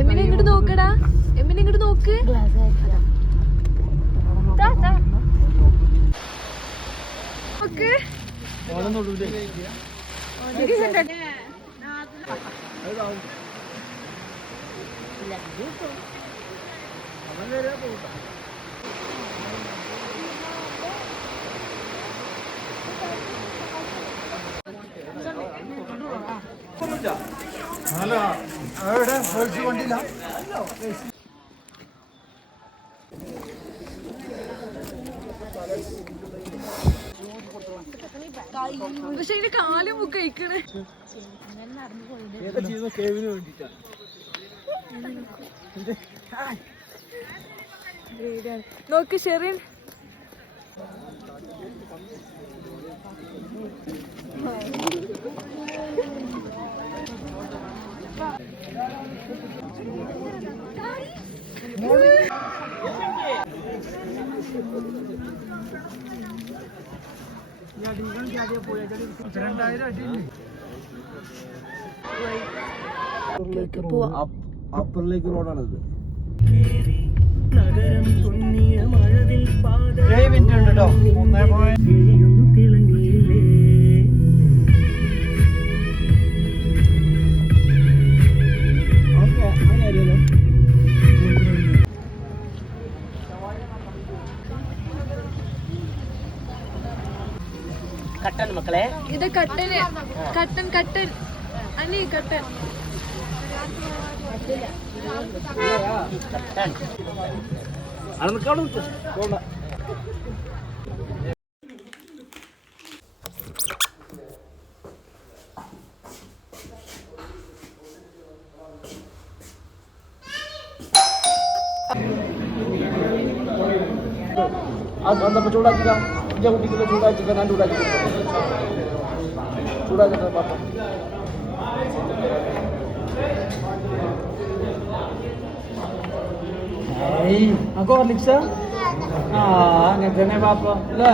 എമ്മിനെ ഇങ്ങോട്ട് നോക്കടാ, എമ്മിനെ ഇങ്ങോട്ട് നോക്ക്. പക്ഷെ ഇതിന്റെ കാലും മുക്ക് കഴിക്കണേ. നോക്ക് ഷെറിൻ. അപ്പറിലേക്ക് റോഡാണിത്. 7 മിനിറ്റ് ഉണ്ട് കേട്ടോ. കട്ടൻ മക്കളെ, ഇത് കട്ടന്, കട്ടൻ കട്ടൻ അനി കട്ടൻ. കട്ടൻ അത് നിൽക്കാണ് പോണ്ട. അതപ്പോൾ ചൂടാക്കിക്കാം. എൻ്റെ കുട്ടിക്ക് ചൂടാക്കിക്കാം. ഞാൻ ചൂടാക്കി പാപ്പ. ഹോർലിക്സ് ആ അങ്ങനെ തന്നെ പാപ്പ അല്ലേ?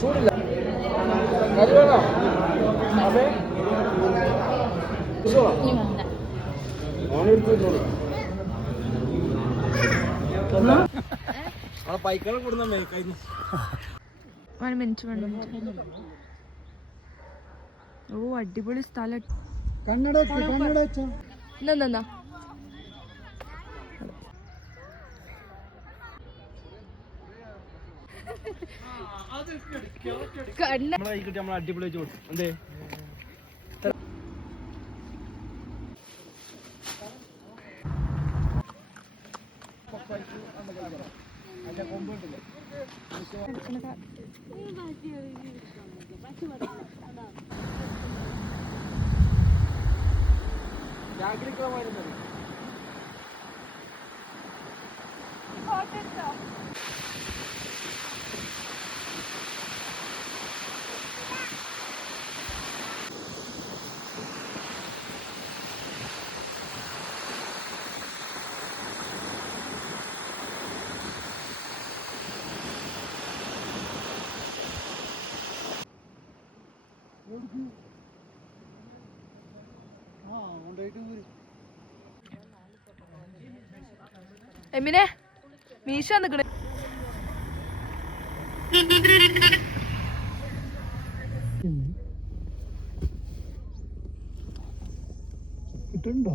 ചൂടില്ല. കരി വേണോ? അതെ ഓണെടുത്തോളൂ. പൈക്കളെ കൊടുന്നേ കഴിഞ്ഞു. 1 മിനിറ്റ്. ഓ അടിപൊളി സ്ഥലം. കണ്ണട എന്നാ നമ്മൾ അടിപൊളി ചോട് എന്തേ കൊമ്പിട്ടില്ലേ? ജാഗ്രതമായിരുന്നു. എമിനെ മീശ നിക്കണേ. കിട്ടുന്നുണ്ടോ?